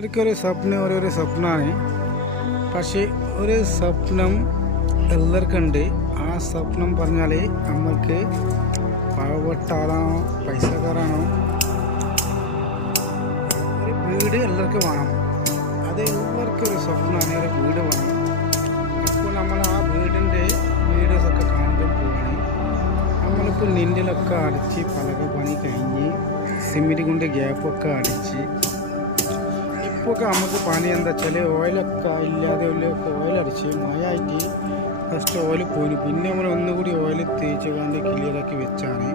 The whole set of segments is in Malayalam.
എനിക്കൊരു സ്വപ്നം ഓരോരോ സ്വപ്നമാണ്. പക്ഷേ ഒരു സ്വപ്നം എല്ലാവർക്കുണ്ട്. ആ സ്വപ്നം പറഞ്ഞാൽ നമ്മൾക്ക് പാവപ്പെട്ട ആളാണോ പൈസക്കാരാണോ ഒരു വീട് എല്ലാവർക്കും വേണം. അത് എല്ലാവർക്കും ഒരു സ്വപ്നമാണ്, ഒരു വീട് വേണം. അപ്പോൾ നമ്മൾ ആ വീടിൻ്റെ വീഡിയോസൊക്കെ കാണുമ്പോൾ പോവുകയാണ്. നമ്മളിപ്പോൾ നിൻ്റിലൊക്കെ അടിച്ച് പലക പണി കഴിഞ്ഞ് സിമെൻറ്റ് കൊണ്ട് ഗ്യാപ്പൊക്കെ അടിച്ച് ഇപ്പോൾ നമുക്ക് പണി എന്താ വെച്ചാൽ ഓയിലൊക്കെ ഇല്ലാതെ ഓയിലടിച്ച് മഴയായിട്ട് ഫസ്റ്റ് ഓയിൽ പോയി, പിന്നെ നമ്മൾ ഒന്നുകൂടി ഓയിൽ തേച്ച് കൊണ്ട് ക്ലിയറാക്കി വെച്ചാണ്.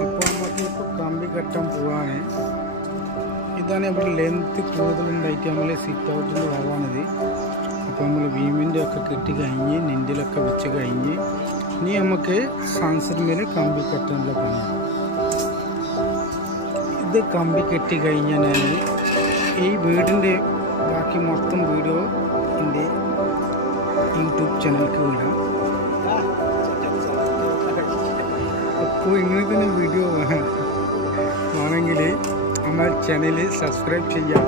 അപ്പോൾ നമുക്ക് ഇപ്പോൾ കമ്പി കെട്ടാൻ പോവാണ്. ഇതാണ് ഇവിടെ ലെങ്ത്ത് കൂടുതലുണ്ടായിട്ട് നമ്മൾ സിറ്റ് ഔട്ടിൻ്റെ ഭാഗമാണിത്. അപ്പോൾ നമ്മൾ ബീമിൻ്റെ ഒക്കെ കെട്ടി കഴിഞ്ഞ് നെൻറ്റിലൊക്കെ വെച്ച് കഴിഞ്ഞ് ഇനി നമുക്ക് സൺസെറ്റിൽ കമ്പി കെട്ടാനുള്ള പണിയാണ്. ഇത് കമ്പി കെട്ടി കഴിഞ്ഞാൽ ഈ വീടിൻ്റെ ബാക്കി മൊത്തം വീഡിയോ എൻ്റെ യൂട്യൂബ് ചാനലിലേക്ക് വിടാം. അപ്പോൾ ഇങ്ങനെ തന്നെ വീഡിയോ വേണമെങ്കിൽ നമ്മുടെ ചാനൽ സബ്സ്ക്രൈബ് ചെയ്യുക,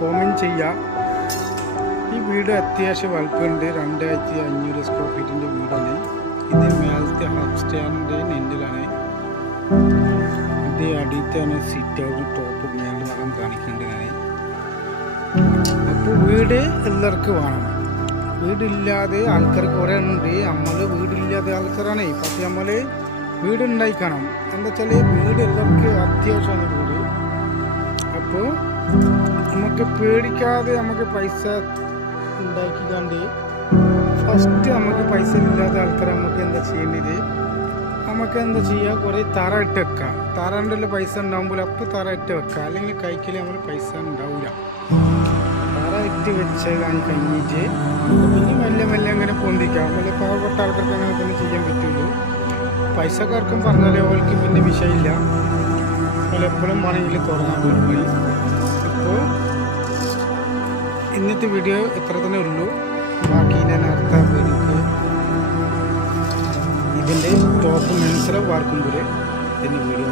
കോമെൻറ്റ് ചെയ്യുക. ഈ വീട് അത്യാവശ്യം വലുപ്പമുണ്ട്. 2500 സ്ക്വയർ ഫീറ്റിൻ്റെ വീടാണ്. ഇത് മേലത്തെ ഹബ് സ്റ്റാൻഡിൻ്റെ നെൻഡിലാണ്. ഇത് അടിയിട്ടാണ് സിറ്റ് ഔട്ട് ടോപ്പ് മേലെ ഭാഗം കാണിക്കേണ്ടതാണ്. അപ്പോൾ വീട് എല്ലാവർക്കും വേണം. വീടില്ലാതെ ആൾക്കാർ കുറേ ഉണ്ട്. നമ്മൾ വീടില്ലാതെ ആൾക്കാരാണ്. പക്ഷെ നമ്മൾ വീടുണ്ടായിക്കണം. എന്താ വെച്ചാൽ വീട് എല്ലാവർക്കും അത്യാവശ്യമാണ് വീട്. അപ്പോൾ നമുക്ക് പേടിക്കാതെ നമുക്ക് പൈസ ഉണ്ടാക്കിക്കാണ്ട് ഫസ്റ്റ് നമുക്ക് പൈസ ഇല്ലാത്ത ആൾക്കാർ നമുക്ക് എന്താ ചെയ്യേണ്ടത്, നമുക്ക് എന്താ ചെയ്യുക, കുറേ തറ ഇട്ട് വെക്കാം. തറൻ്റെ പൈസ ഉണ്ടാകുമ്പോൾ അപ്പോൾ തറ ഇട്ട് വെക്കാം. അല്ലെങ്കിൽ കൈക്കിൽ നമ്മൾ പൈസ ഉണ്ടാവില്ല. തറ ഇട്ട് വെച്ച് കഴിഞ്ഞിട്ട് പിന്നെ മെല്ലെ മെല്ലെ അങ്ങനെ പൊന്തിക്കാം. മെല്ലെ പാവപ്പെട്ട ആൾക്കാർക്ക് അങ്ങനെ തന്നെ ചെയ്യാൻ പറ്റുള്ളൂ. പൈസക്കാർക്കും പറഞ്ഞാലേ ഓൾക്ക് പിന്നെ വിഷയമില്ല. അതുപോലെ എപ്പോഴും വേണമെങ്കിൽ തുറന്നാൻ വീട്. അപ്പോൾ ഇന്നത്തെ വീഡിയോ ഇത്ര തന്നെ ഉള്ളൂ. ബാക്കി ഞാൻ അടുത്ത വീഡിയോക്ക് ഇതിൻ്റെ ടോപ്പ് മനസ്സിലാവും വാർക്കുമ്പോൾ ഇതിൻ്റെ വീഡിയോ